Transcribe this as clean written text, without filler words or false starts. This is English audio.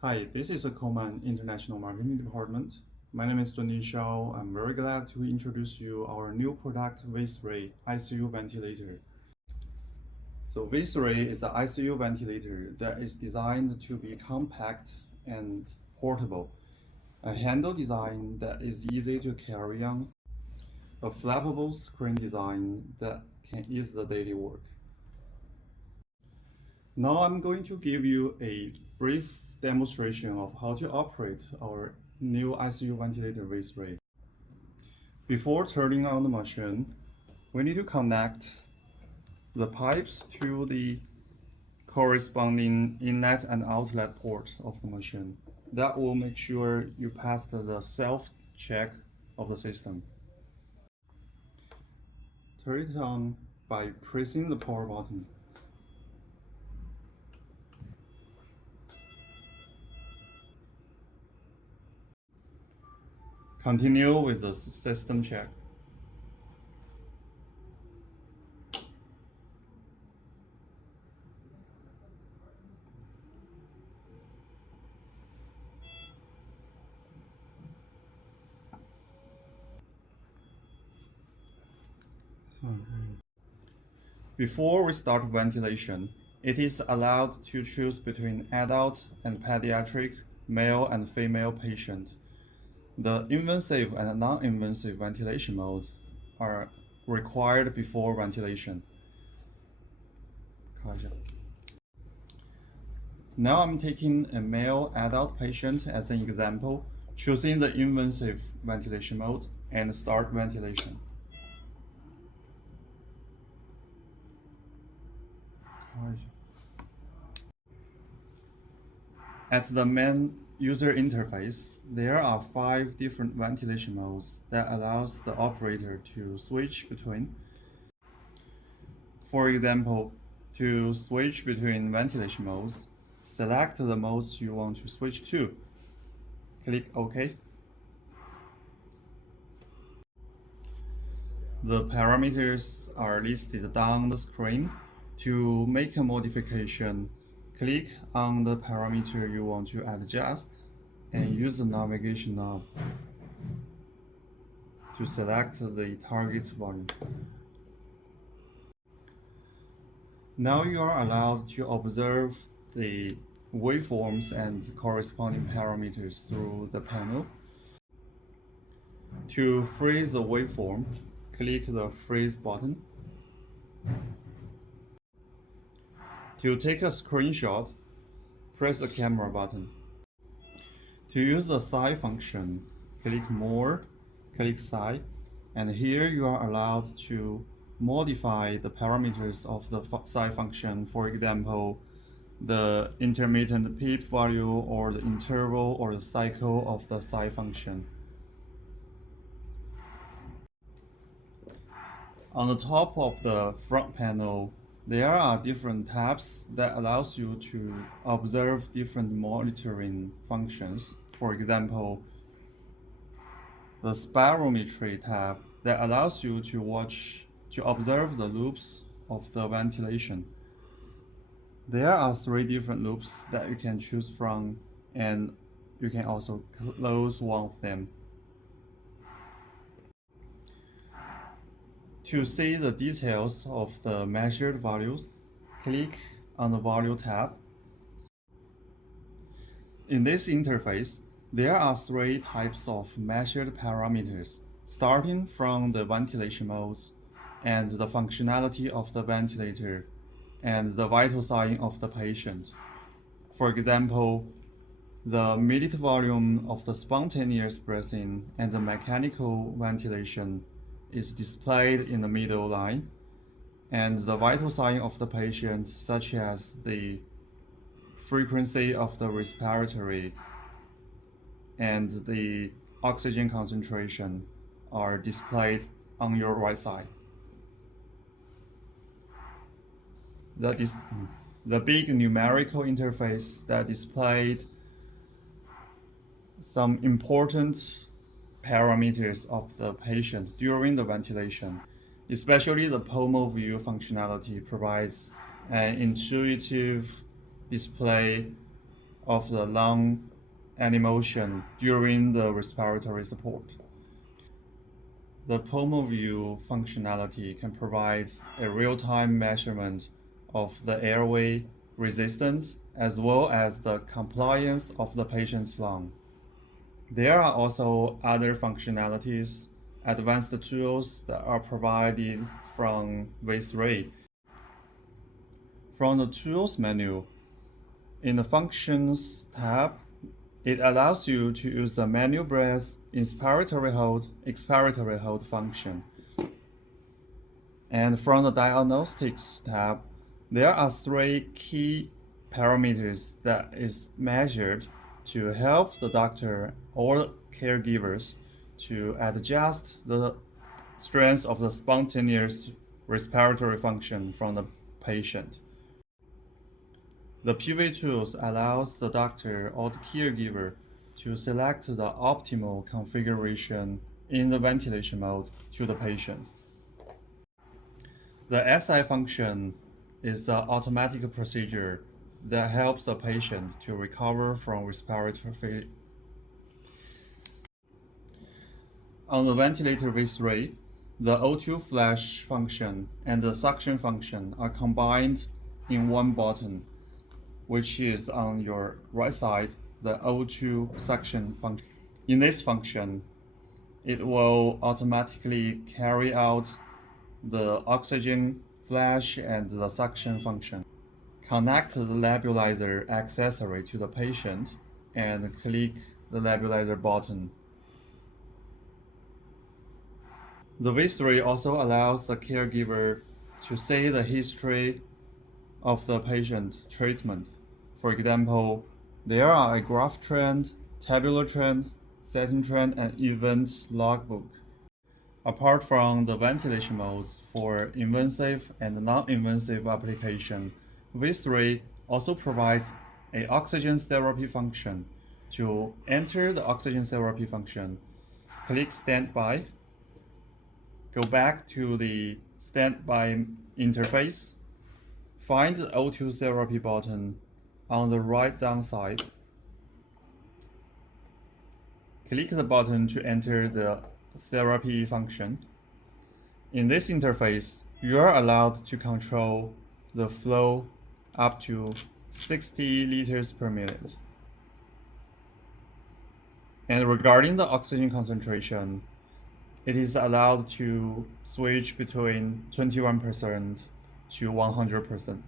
Hi, this is the Coleman International Marketing Department. My name is Zunjin Shao. I'm very glad to introduce you our new product, V3 ICU ventilator. So V3 is the ICU ventilator that is designed to be compact and portable. A handle design that is easy to carry on. A flappable screen design that can ease the daily work. Now I'm going to give you a brief demonstration of how to operate our new ICU ventilator V3. Before turning on the machine, we need to connect the pipes to the corresponding inlet and outlet port of the machine. That will make sure you pass the self-check of the system. Turn it on by pressing the power button. Continue with the system check. Before we start ventilation, it is allowed to choose between adult and pediatric, male and female patient. The invasive and non-invasive ventilation modes are required before ventilation. Now I'm taking a male adult patient as an example, choosing the invasive ventilation mode and start ventilation. At the main user interface, there are 5 different ventilation modes that allows the operator to switch between. For example, to switch between ventilation modes, select the modes you want to switch to. Click OK. The parameters are listed down the screen. To make a modification, click on the parameter you want to adjust and use the navigation knob to select the target volume. Now you are allowed to observe the waveforms and corresponding parameters through the panel. To freeze the waveform, click the freeze button. To take a screenshot, press the camera button. To use the Psi function, click More, click Psi, and here you are allowed to modify the parameters of the Psi function, for example, the intermittent peep value or the interval or the cycle of the Psi function. On the top of the front panel, there are different tabs that allows you to observe different monitoring functions. For example, the spirometry tab that allows you to observe the loops of the ventilation. There are 3 different loops that you can choose from, and you can also close one of them. To see the details of the measured values, click on the Value tab. In this interface, there are 3 types of measured parameters, starting from the ventilation modes and the functionality of the ventilator and the vital sign of the patient. For example, the minute volume of the spontaneous breathing and the mechanical ventilation is displayed in the middle line, and the vital sign of the patient, such as the frequency of the respiratory and the oxygen concentration, are displayed on your right side. The big numerical interface that displayed some important parameters of the patient during the ventilation, especially the POMO view functionality provides an intuitive display of the lung animation during the respiratory support. The PulmoView functionality can provide a real-time measurement of the airway resistance as well as the compliance of the patient's lung. There are also other functionalities, advanced tools that are provided from V3. From the Tools menu, in the Functions tab, it allows you to use the manual breath, inspiratory hold, expiratory hold function. And from the Diagnostics tab, there are 3 key parameters that is measured to help the doctor or caregivers to adjust the strength of the spontaneous respiratory function from the patient. The PV tools allows the doctor or the caregiver to select the optimal configuration in the ventilation mode to the patient. The SI function is an automatic procedure that helps the patient to recover from respiratory failure. On the ventilator V3, the O2 flash function and the suction function are combined in one button, which is on your right side, the O2 suction function. In this function, it will automatically carry out the oxygen flash and the suction function. Connect the nebulizer accessory to the patient and click the nebulizer button. The V3 also allows the caregiver to see the history of the patient treatment. For example, there are a graph trend, tabular trend, setting trend, and event logbook. Apart from the ventilation modes for invasive and non-invasive application, V3 also provides an oxygen therapy function. To enter the oxygen therapy function, click Standby, go back to the Standby interface, find the O2 therapy button on the right down side. Click the button to enter the therapy function. In this interface, you are allowed to control the flow up to 60 liters per minute. And regarding the oxygen concentration, it is allowed to switch between 21% to 100%.